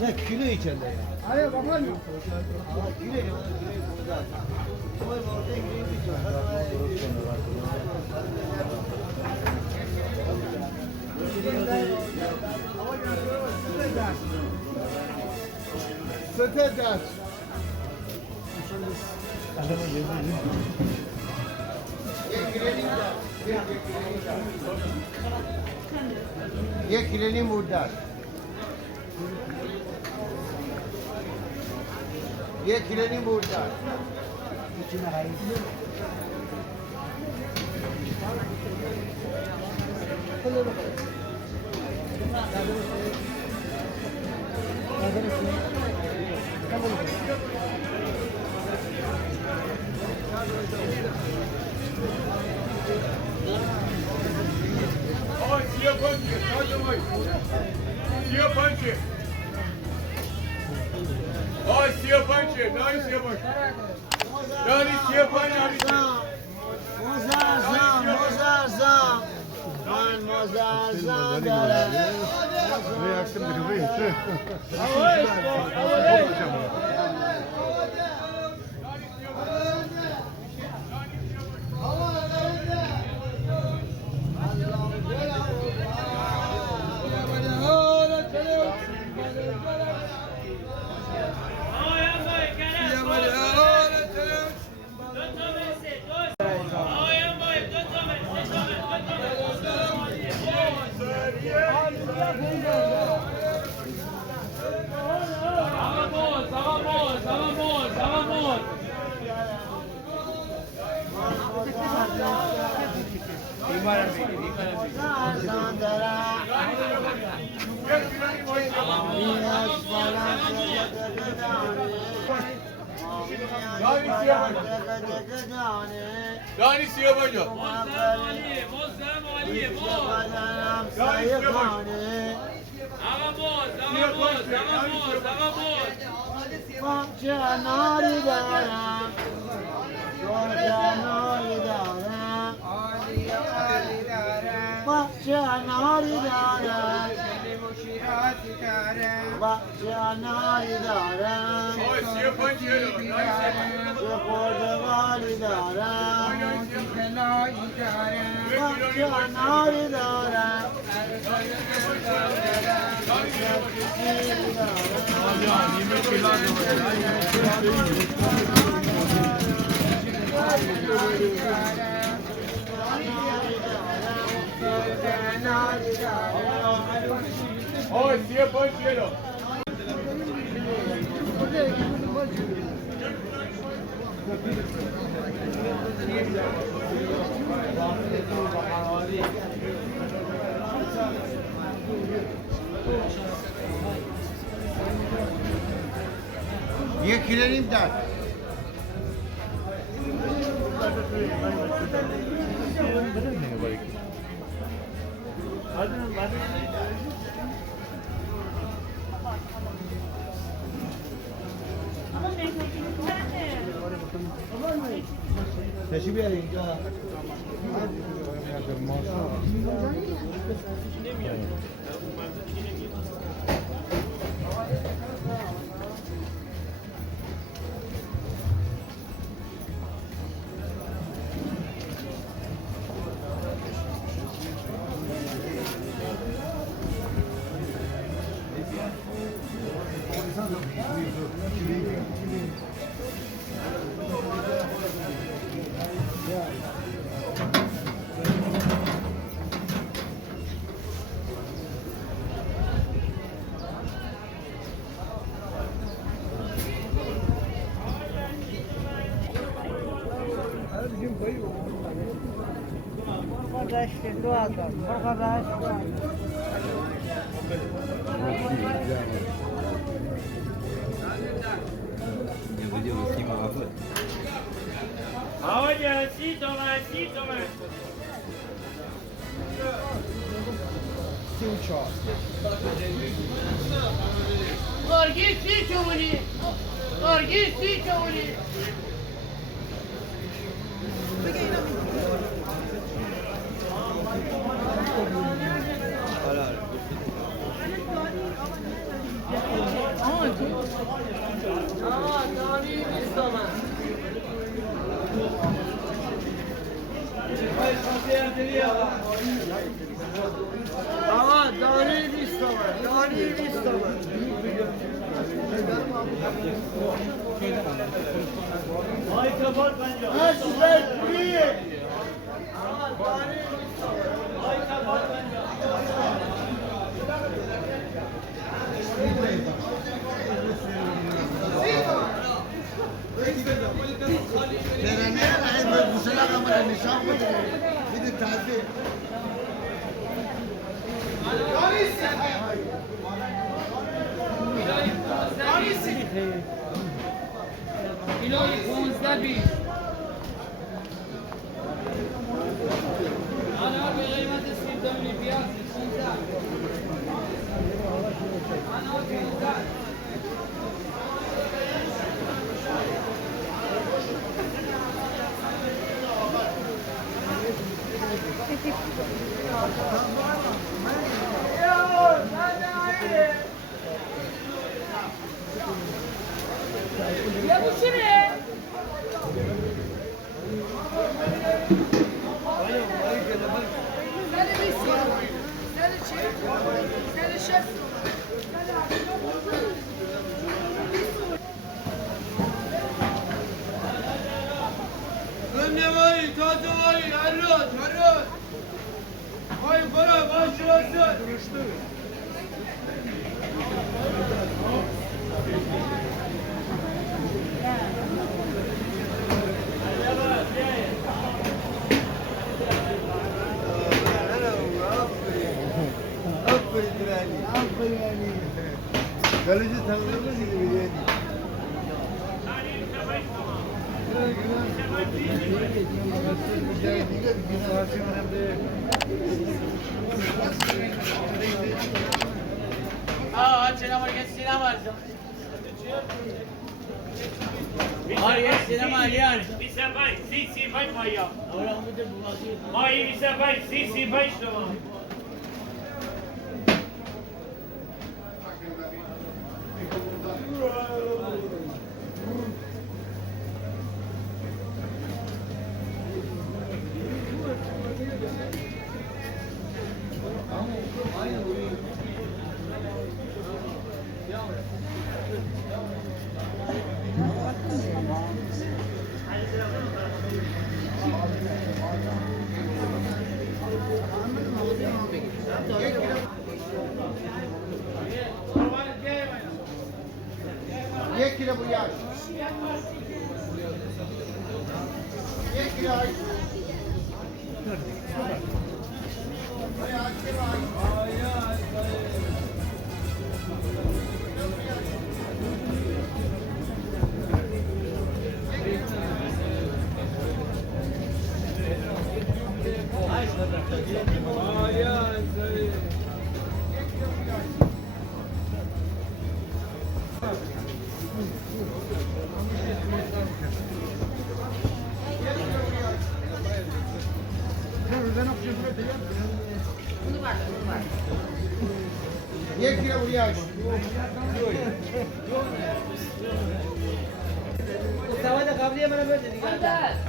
Ne kilo içinde ya? Hayır bakalım. Söte ders. یک کیلو نیم بودن یک کیلو نیم بودن Siyah pançı, hadi vay. Siyah pançı. Ay siyah pançı, nani siyah pançı. Nani siyah pançı abi. Muzazzam. Ben muzazzam dere. Reaksiyon bir hızlı. Nani siyah pançı. Ay siyah pançı. Ay siyah pançı. یک کیلو نیم داد. تشی بیاری اینجا. Olha, sim, toma, sim, toma. Gorgi si çavuni. Gorgi si çavuni. Ama dani 20 تومن دانی 20 تومن Ay kapat bence. هر چیز فریه Ay kapat bence. ترانه این به گوشلا کاملا نشان بده. میده تازه. Kiloyu 15 bin. Ana abi kıymeti sizden bir fiyat 15. Ana abi 15. Ya bu şire. Sen de misin? Sen de şef. Sen de şef. Önde var, taze var, harrat, harrat. Vay para, başlasın. Aferin Dirali. Aferin Ali. Kaleci tanrımız gibi yani. Aa, sinema geç sinema. Hayır geç sinema yani. Bir sefer, si, vai Maia. Maia, bir sefer, si, vai tamam. یک کیلو بویاش. یک کیلو آیس. یک کیلو بوریاش سواد قبلی منو بده دیگه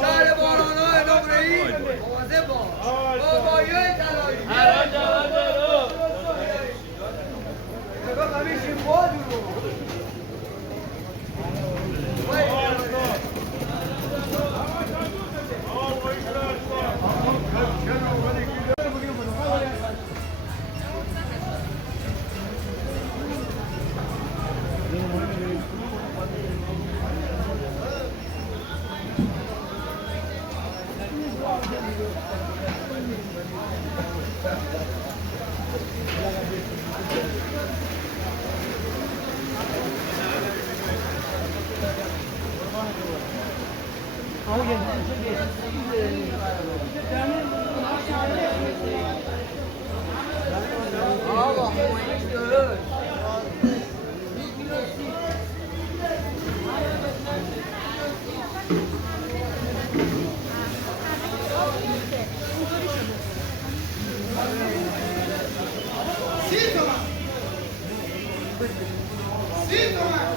شهر باران‌های نقره‌ای مواظب باش بابایی‌های طلایی نگاه همیشه باد رو سی تومن